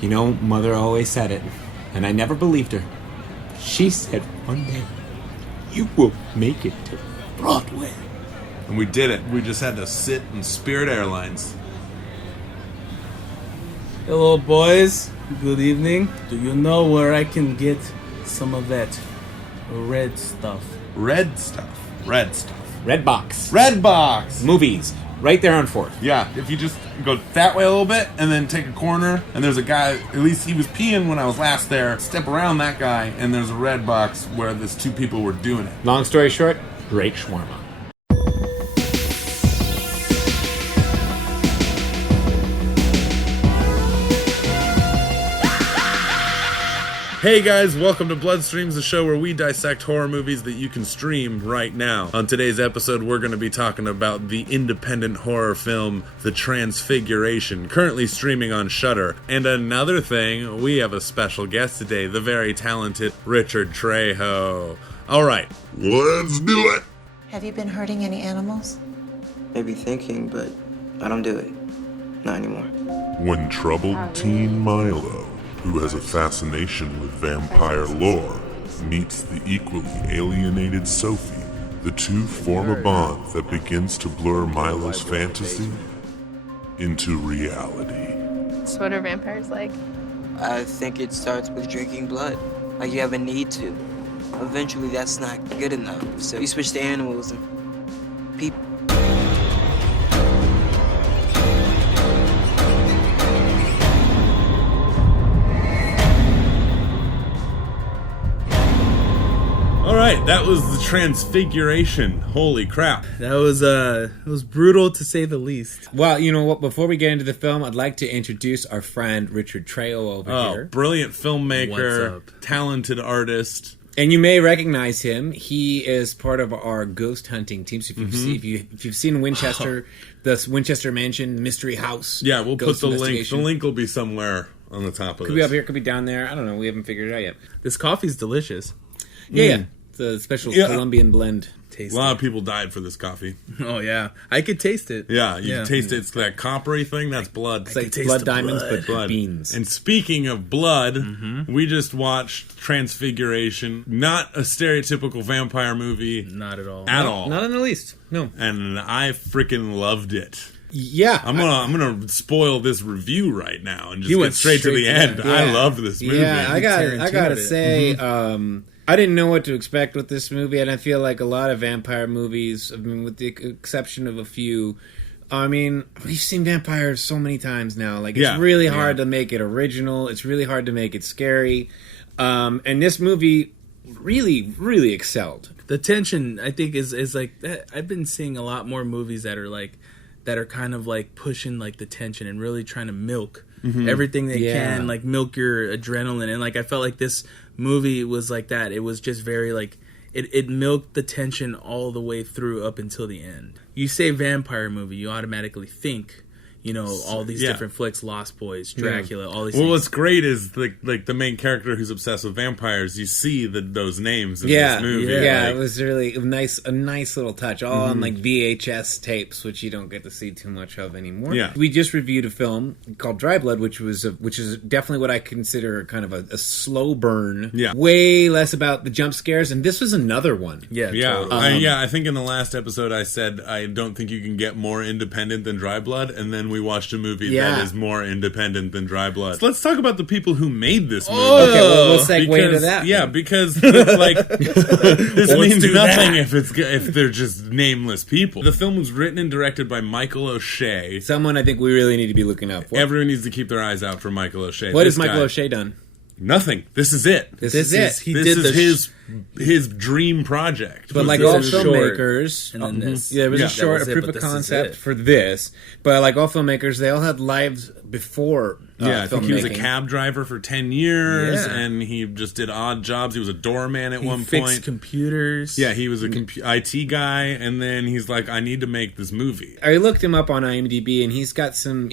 You know, Mother always said it, and I never believed her. She said one day, you will make it to Broadway. And we did it. We just had to sit in Spirit Airlines. Hello, boys. Good evening. Do you know where I can get some of that red stuff? Red stuff. Red stuff. Red Box. Red Box! Movies. Right there on 4th. Yeah, if you just go that way a little bit and then take a corner, and there's a guy, at least he was peeing when I was last there, step around that guy, and there's a Red Box where there's two people were doing it. Long story short, great shawarma. Hey guys, welcome to Bloodstreams, the show where we dissect horror movies that you can stream right now. On today's episode, we're going to be talking about the independent horror film, The Transfiguration, currently streaming on Shudder. And another thing, we have a special guest today, the very talented Richard Trejo. Alright, let's do it! Have you been hurting any animals? Maybe thinking, but I don't do it. Not anymore. When troubled teen Milo, who has a fascination with vampire lore, meets the equally alienated Sophie, the two form a bond that begins to blur Milo's fantasy into reality. So what are vampires like? I think it starts with drinking blood. Like you have a need to. Eventually that's not good enough. So you switch to animals and people. Alright, that was The Transfiguration. Holy crap. That was it was brutal to say the least. Well, you know what? Before we get into the film, I'd like to introduce our friend Richard Trejo over here. Brilliant filmmaker, What's up? talented artist. And you may recognize him. He is part of our ghost hunting team. So if you've seen Winchester, the Winchester Mansion Mystery House. Yeah, we'll put Ghost the link. The Investigation. link will be somewhere on the top of Could this. be up here, could be down there. I don't know. We haven't figured it out yet. This coffee's delicious. Yeah. It's a special Yeah. Colombian blend. A lot of people died for this coffee. Oh yeah, I could taste it. Yeah, you taste it. It's that coppery thing. That's blood. It's like taste blood the diamonds, blood. but Blood. beans. And speaking of blood, we just watched Transfiguration. Not a stereotypical vampire movie Not at all. at all. Not in the least. No. And I freaking loved it. Yeah. I'm gonna spoil this review right now and just You get went straight to straight the to end. that. I Yeah. loved this movie. Yeah, I gotta Tarantino'd it. say, I didn't know what to expect with this movie, and I feel like a lot of vampire movies, I mean, with the exception of a few, I mean, we've seen vampires so many times now. Like, it's Yeah, really yeah. hard to make it original. It's really hard to make it scary. And this movie really, really excelled. The tension, I think, is like that. I've been seeing a lot more movies that are kind of like pushing like the tension and really trying to milk everything they Yeah. can, like milk your adrenaline. And like I felt like this movie was like that. It was just very like it milked the tension all the way through up until the end. You say vampire movie, you automatically think, you know, all these Yeah. different flicks, Lost Boys, Dracula, all these Well, things. what's great is the main character who's obsessed with vampires. You see those names in Yeah, this movie. yeah, like- it was really a nice little touch, all on like VHS tapes, which you don't get to see too much of anymore. Yeah. We just reviewed a film called Dry Blood, which is definitely what I consider kind of a slow burn. Yeah. Way less about the jump scares, and this was another one. yeah, Yeah, totally. I think in the last episode I said I don't think you can get more independent than Dry Blood, and then we watched a movie Yeah. that is more independent than Dry Blood. So let's talk about the people who made this movie. Okay, well, we'll segue into that. Yeah, because like this means do nothing that. if they're just nameless people. The film was written and directed by Michael O'Shea. Someone I think we really need to be looking out for. Everyone needs to keep their eyes out for Michael O'Shea. What This has Michael guy- O'Shea done? Nothing. This is it. This is it. He This did is the his dream project. But was like this all is movie. short. filmmakers, And then this. yeah, it was Yeah. a short, That was a it, proof but of this is concept it. for this. But like all filmmakers, they all had lives before. Yeah, I think he was a filmmaking. cab driver for 10 years, Yeah. and he just did odd jobs. He was a doorman at He one fixed point. computers. Yeah, he was a IT guy, and then he's like, I need to make this movie. I looked him up on IMDb, and he's got some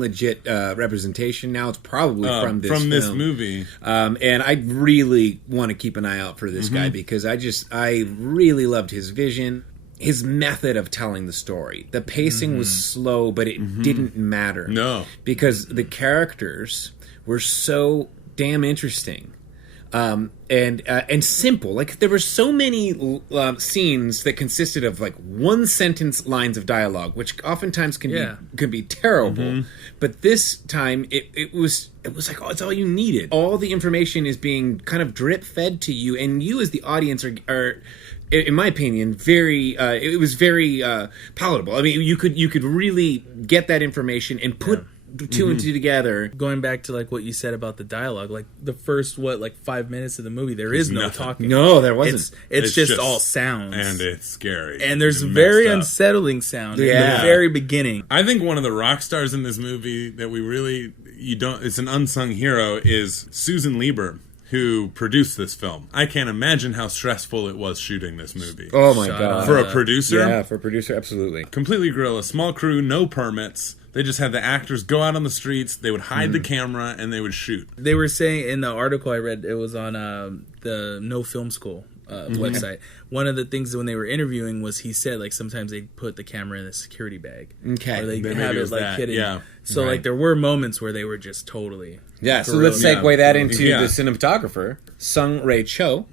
legit representation now. It's probably from this film. movie. And I really want to keep an eye out for this guy because I really loved his vision. his method of telling the story. The pacing was slow, but it didn't matter. No. Because the characters were so damn interesting. And simple. Like, there were so many scenes that consisted of like one sentence lines of dialogue, which oftentimes can be terrible. But this time it was like, oh, it's all you needed. All the information is being kind of drip fed to you, and you as the audience are in my opinion, it was very palatable. I mean, you could really get that information and put two and two together. Going back to like what you said about the dialogue, like the first 5 minutes of the movie, there is no nothing. talking. No, there wasn't. It's just all sounds, and it's scary. And there's It's very messed up. unsettling sound in Yeah. the very beginning. I think one of the rock stars in this movie that it's an unsung hero is Susan Lieber, who produced this film. I can't imagine how stressful it was shooting this movie. Oh my god. For a producer? Yeah, for a producer, absolutely. Completely guerrilla, small crew, no permits. They just had the actors go out on the streets, they would hide the camera, and they would shoot. They were saying in the article I read, it was on the No Film School website. One of the things when they were interviewing was he said like sometimes they put the camera in a security bag. Okay. Or they Maybe have it it was like that, hidden. yeah. So Right. like there were moments where they were just totally. Yeah, so guerrilla. let's segue that into Yeah. the cinematographer, Sung Rae Cho.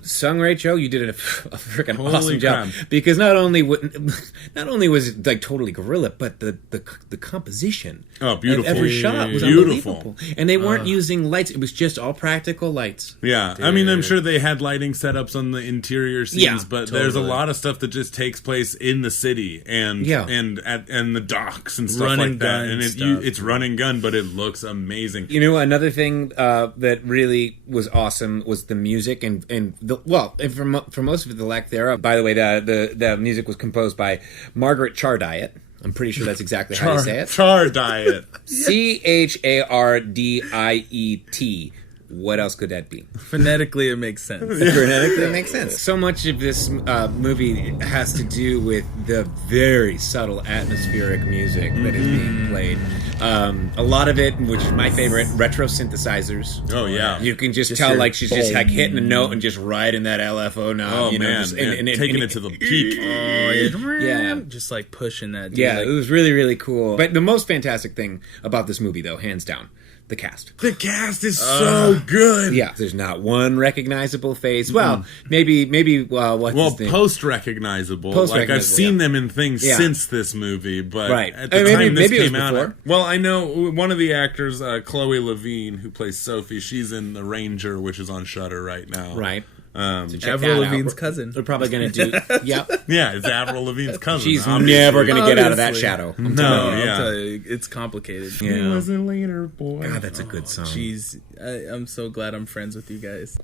Sung Rae Cho, you did a freaking Holy awesome job, crap. because not only was it like totally guerrilla, but the composition of beautiful. every shot was Beautiful. unbelievable, and they weren't using lights; it was just all practical lights. Yeah, I mean, I'm sure they had lighting setups on the interior scenes, Yeah, but there's a totally. lot of stuff that just takes place in the city and and the docks and stuff Run like and that. gun And stuff. it's run and gun, but it looks amazing. You know, another thing that really was awesome was the music and for most of it, the lack thereof. By the way, the music was composed by Margaret Chardiet. I'm pretty sure that's exactly how you say it. Char diet. Chardiet. What else could that be? Phonetically, it makes sense. Phonetically, it makes sense. So much of this movie has to do with the very subtle atmospheric music that is being played. A lot of it, which is my favorite, retro synthesizers. Oh yeah. You can just tell, like, she's just like hitting a note and just riding that LFO knob. Oh you know, man, just, taking it to the peak. Yeah. Just like pushing that. Dude. Yeah, Like, it was really, really cool. But the most fantastic thing about this movie, though, hands down, the cast. The cast is so good. Yeah, there's not one recognizable face. Well, maybe. What's Well, his name? post recognizable. Like Post-recognizable, I've seen yeah. them in things Yeah. since this movie, but Right. at the Maybe- time this maybe it was came out. before. Well, I know one of the actors, Chloe Levine, who plays Sophie. She's in The Ranger, which is on Shudder right now. Right. So check Avril that out. Lavigne's cousin. We're probably going to do. Yep. Yeah, it's Avril Lavigne's cousin. She's obviously. never going to get out of that Obviously. shadow. No, I'll yeah. tell you, it's complicated. He was a later boy. God, that's a good song. I'm so glad I'm friends with you guys.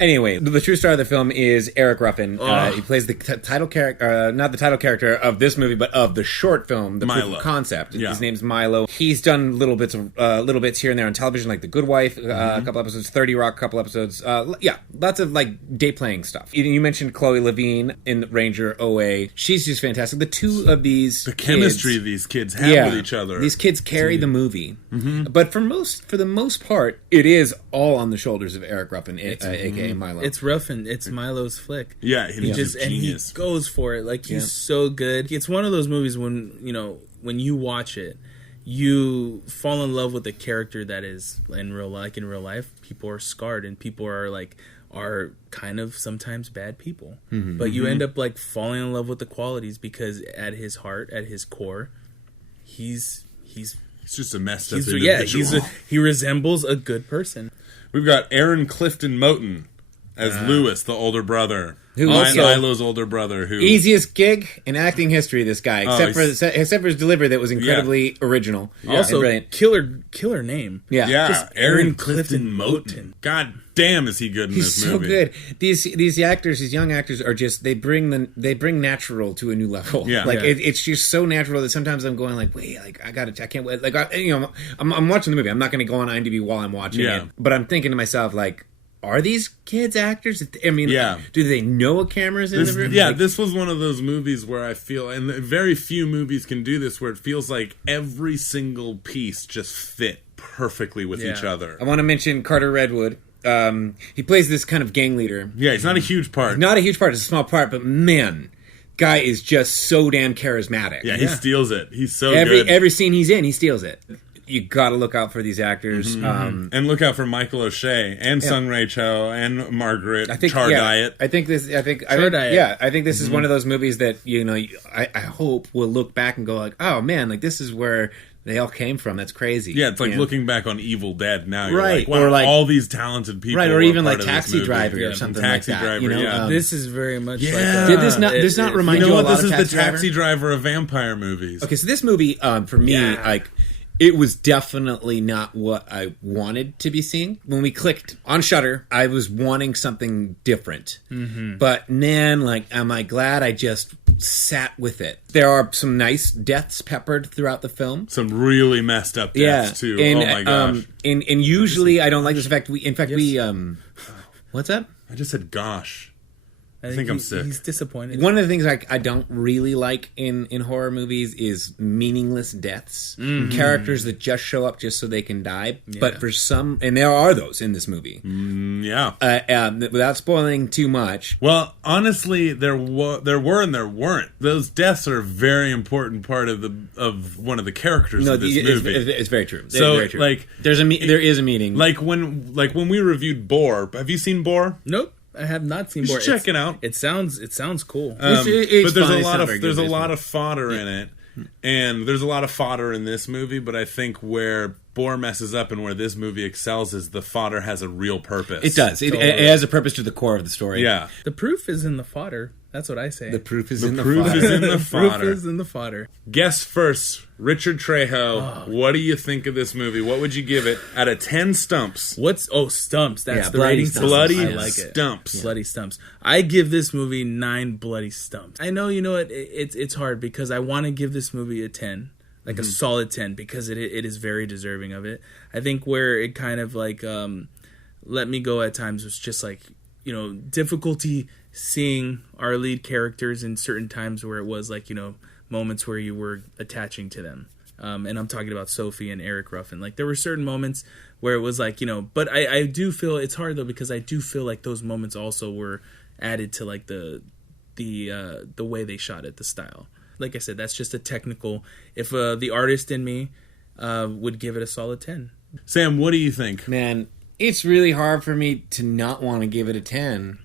Anyway, the true star of the film is Eric Ruffin. He plays the title character, not the title character of this movie, but of the short film, the proof Milo. of concept. Yeah. His name's Milo. He's done little bits here and there on television, like The Good Wife, a couple episodes, 30 Rock, a couple episodes. Lots of like day playing stuff. You mentioned Chloe Levine in Ranger OA. She's just fantastic. The two of these, The chemistry these kids have with each other. These kids carry the movie, but for the most part, it is all on the shoulders of Eric Ruffin, aka Milo. It's Ruffin. It's Milo's flick. Yeah, he's Just a and he genius. goes for it. Like he's so good. It's one of those movies when you watch it, you fall in love with the character that is in real life. People are scarred and people are kind of sometimes bad people. But you end up like falling in love with the qualities because at his heart, at his core, he's just a messed up individual. he resembles a good person. We've got Aaron Clifton Moten as Lewis, the older brother. Who also- Milo's older brother. Who Easiest gig in acting history, this guy, except for his delivery that was incredibly original. Also, and brilliant. killer name. Yeah. Yeah, Aaron Clifton Moten. God damn, is he good in He's this so movie? good. These actors, these young actors, are just they bring natural to a new level. Yeah. like Yeah. it's just so natural that sometimes I'm going like, wait, like I can't wait. Like I'm watching the movie. I'm not going to go on IMDb while I'm watching it, but I'm thinking to myself like, are these kids actors? I mean, do they know a camera's in the room? Yeah, Like, this was one of those movies where I feel, and very few movies can do this, where it feels like every single piece just fit perfectly with each other. I want to mention Carter Redwood he plays this kind of gang leader. Yeah, it's not a huge part. Not a huge part. It's a small part, but man, guy is just so damn charismatic. Yeah, he steals it. He's so every good. every scene he's in, he steals it. You got to look out for these actors. And look out for Michael O'Shea and Sung Rae Cho and Margaret. I think Diet. I think this. I think this is one of those movies that I hope we'll look back and go like, oh man, like this is where they all came from. That's crazy. Yeah, it's like looking back on Evil Dead now. You're Right, like, wow, or like- all these talented people. Right, or were even part like of this Taxi movie. Driver Yeah, or something Taxi like that. Driver, You know, yeah. This is very much Yeah. like Did this not remind You you know a what? lot This of is the Taxi Taxi Driver? Driver of vampire movies. Okay, so this movie, for me, like, it was definitely not what I wanted to be seeing. When we clicked on Shudder, I was wanting something different. But man, like, am I glad I just sat with it. There are some nice deaths peppered throughout the film. Some really messed up deaths, too. And, oh my gosh. And usually I don't like this. In fact, we what's that? I just said gosh. I think I'm sick. He's disappointed. One of the things I don't really like in horror movies is meaningless deaths. Characters that just show up just so they can die. But for some, and there are those in this movie. Yeah. Without spoiling too much. Well, honestly, there were and there weren't. Those deaths are a very important part of one of the characters of this movie. It's very true. So, very true. like, there is a meeting. Like when we reviewed Boar. Have you seen Boar? Nope. I have not seen. You should check it out. It sounds cool. But there's fun. a It's lot not of very good, there's a but it's lot fun. of fodder in it, and there's a lot of fodder in this movie. But I think where Boar messes up and where this movie excels is the fodder has a real purpose. It does. It has a purpose to the core of the story. Yeah. The proof is in the fodder. That's what I say. The proof is The in the proof fodder. is in the The proof fodder. is in the fodder. Guess first, Richard Trejo. What do you think of this movie? What would you give it out of 10 stumps? Stumps? That's Yeah, the bloody rating. stumps. Bloody I like it. stumps. Bloody stumps. I give this movie 9 bloody stumps. I know, it's hard because I want to give this movie a 10. Like a solid 10 because it is very deserving of it. I think where it kind of like let me go at times was just like, difficulty seeing our lead characters in certain times where it was like, moments where you were attaching to them. And I'm talking about Sophie and Eric Ruffin. Like there were certain moments where it was like, but I do feel it's hard though because I do feel like those moments also were added to like the way they shot it, the style. Like I said, that's just a technical. If the artist in me would give it a solid 10. Sam, what do you think? Man, it's really hard for me to not want to give it a 10.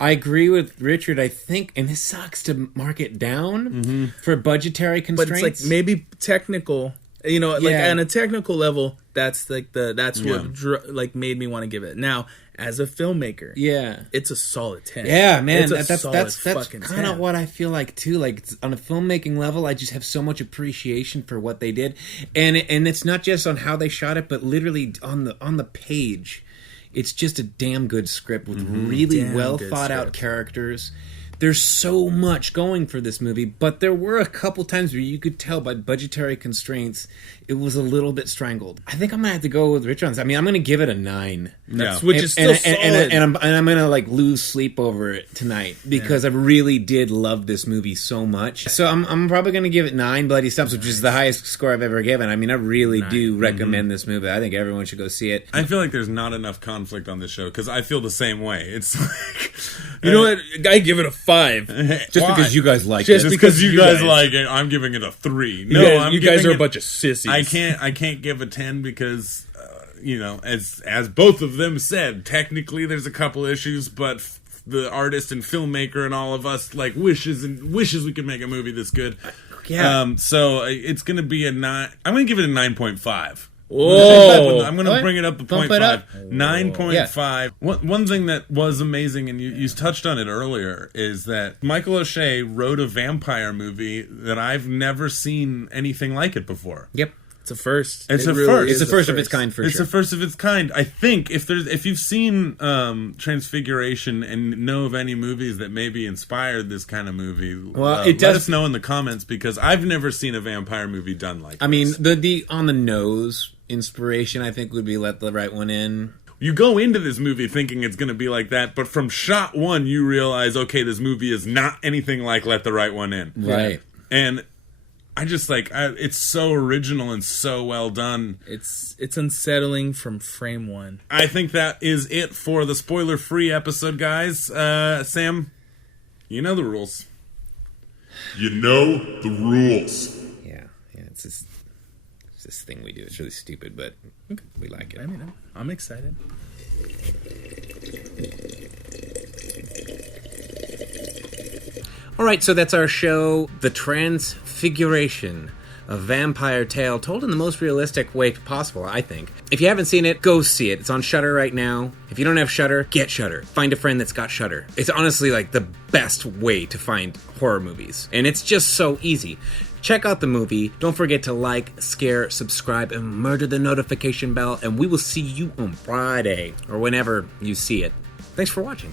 I agree with Richard, I think, and this sucks to mark it down for budgetary But constraints. it's like maybe technical, like on a technical level, that's like what made me want to give it. Now, as a filmmaker, it's a solid 10. Yeah, man, It's a that's solid fucking kind of 10. what I feel like too. Like on a filmmaking level, I just have so much appreciation for what they did, and it's not just on how they shot it, but literally on the page. It's just a damn good script with really well thought out characters. There's so much going for this movie, but there were a couple times where you could tell by budgetary constraints it was a little bit strangled. I think I'm gonna have to go with Richard on this. I mean, I'm gonna give it a 9. Which is still solid. And I'm gonna like lose sleep over it tonight because I really did love this movie so much. So I'm probably gonna give it 9 bloody stumps, which is the highest score I've ever given. I mean, I really do recommend this movie. I think everyone should go see it. I feel like there's not enough conflict on this show because I feel the same way. It's like, You know what? I give it a 5. Just Why? because you guys like Just it. Just because you guys like it, I'm giving it a 3. No, you guys are a bunch of sissies. I can't give a 10 because as both of them said, technically there's a couple issues, but the artist and filmmaker and all of us like wishes we could make a movie this good. Yeah. So it's gonna be a 9. I'm gonna give it a 9.5. Whoa! I'm going to bring it up to Bump 0.5. it up. 9.5. One thing that was amazing, and you touched on it earlier, is that Michael O'Shea wrote a vampire movie that I've never seen anything like it before. Yep. It's a first. It's It a really first. is It's the first of its kind for It's sure. the first of its kind. I think if you've seen Transfiguration and know of any movies that maybe inspired this kind of movie, Well, it let does- us know in the comments because I've never seen a vampire movie done like this. I mean, the on the nose inspiration I think would be Let the Right One In. You go into this movie thinking it's going to be like that, but from shot one, you realize, okay, this movie is not anything like Let the Right One In. Right. And I just it's so original and so well done. It's unsettling from frame one. I think that is it for the spoiler-free episode, guys. Sam, you know the rules. You know the rules. Yeah, it's this thing we do. It's really stupid, but we like it. I mean, I'm excited. All right, so that's our show, The Transfiguration, a vampire tale told in the most realistic way possible, I think. If you haven't seen it, go see it. It's on Shudder right now. If you don't have Shudder, get Shudder. Find a friend that's got Shudder. It's honestly the best way to find horror movies, and it's just so easy. Check out the movie. Don't forget to like, share, subscribe, and murder the notification bell, and we will see you on Friday, or whenever you see it. Thanks for watching.